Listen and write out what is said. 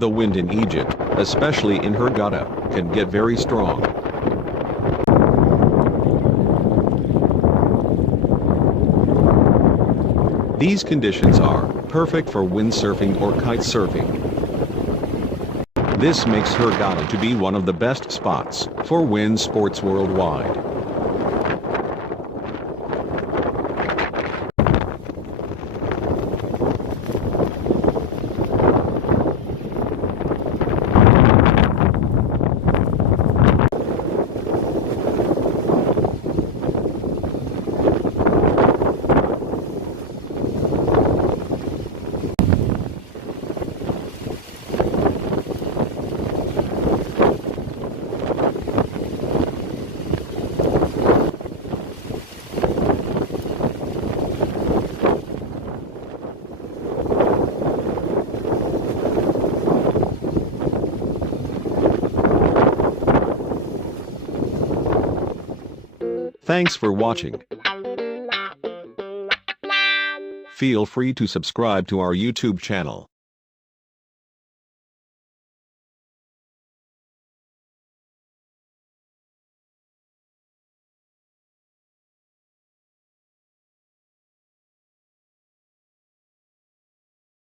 The wind in Egypt, especially in Hurghada, can get very strong. These conditions are perfect for windsurfing or kite surfing. This makes Hurghada to be one of the best spots for wind sports worldwide. Thanks for watching. Feel free to subscribe to our YouTube channel.